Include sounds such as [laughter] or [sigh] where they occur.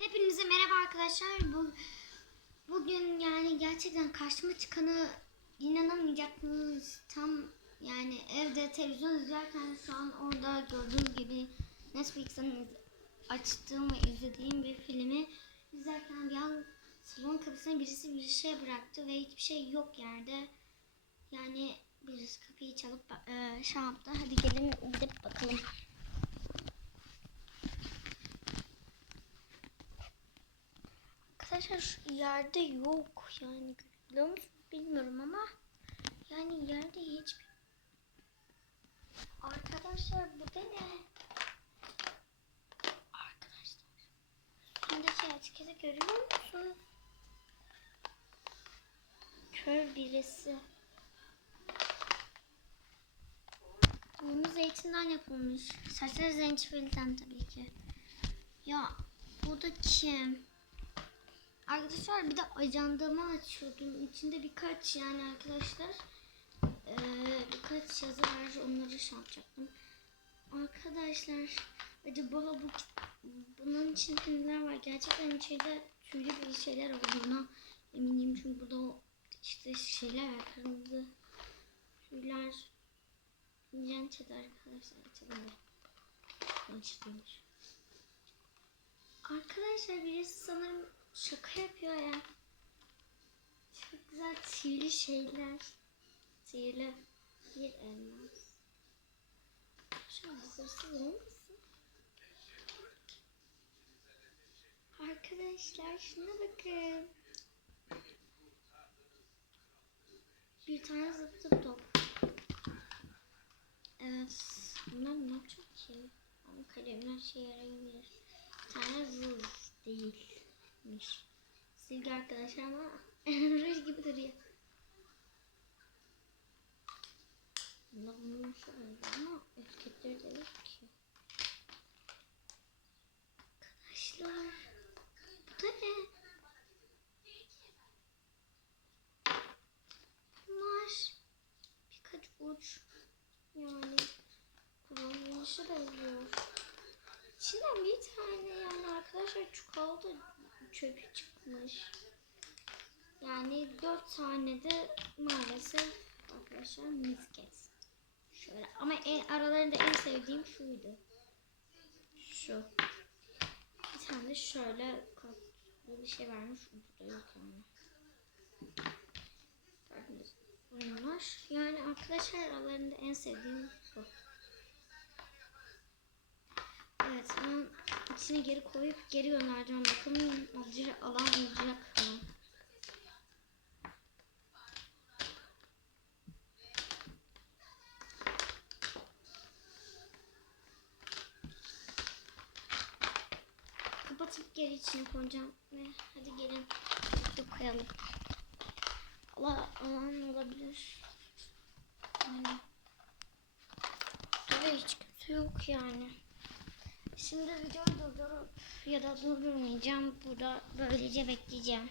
Hepinize merhaba arkadaşlar. Bu, bugün yani gerçekten karşıma çıkanı inanamayacaksınız. Tam yani evde televizyon izlerken şu an orada gördüğünüz gibi Netflix'ten açtığım ve izlediğim bir filmi izlerken bir an salon kapısına birisi bir şey bıraktı ve hiçbir şey yok yerde. Yani birisi kapıyı çalıp e, şey yaptı. Hadi gelin gidip bakalım. Şu yerde yok yani görüyor musunuz bilmiyorum ama yani yerde hiçbir Arkadaşlar bu da ne? Arkadaşlar üstündeki etiketi görüyor musunuz? Kör birisi. Bunu zeytinden yapılmış. Saçları zencefilden tabii ki. Ya bu da kim? Arkadaşlar bir de ajandamı açıyordum. İçinde birkaç yani arkadaşlar eee, birkaç yazı var. Onları şey yapacaktım. Arkadaşlar acaba bu bunun içinde neler var? Gerçekten içeride tüylü bir şeyler olduğuna eminim. Çünkü burada o işte şeyler var. Kırmızı tüyler. Gençede arkadaşlar açalım da. Gençliymiş. Arkadaşlar birisi sanırım şaka yapıyor ya. Çok güzel sihirli şeyler. Sihirli bir elmas. Şu an hazırsız olmasın? Arkadaşlar şuna bakın. Bir tane zıp zıp top. Evet. Bunlar ne yapacak ki? Ama kalemler şey yarayabilir. Bir tane ruj değilmiş. Silgi arkadaşlar ama [laughs] ruj gibi duruyor. Bunda bunun şu öyle ama etiketleri de yok ki. Arkadaşlar bu da ne? Bunlar birkaç uç yani kullanılmışı benziyor. İçinden bir tane yani arkadaşlar çikolata çöpü çıkmış. Yani dört tane de maalesef arkadaşlar misket. Şöyle ama en, aralarında en sevdiğim şuydu. Şu. Bir tane de şöyle bir şey varmış. Bu da yok mü? Bunlar. Yani arkadaşlar aralarında en sevdiğim bu. Evet ben içine geri koyup geri göndereceğim. Bakalım alacak, alan olacak mı? Kapatıp geri içine koyacağım. Ve hadi gelin bir koyalım. Allah alan olabilir. Yani. Burada hiç kimse yok yani. Şimdi videoyu durdurup ya da durdurmayacağım. Burada böylece bekleyeceğim.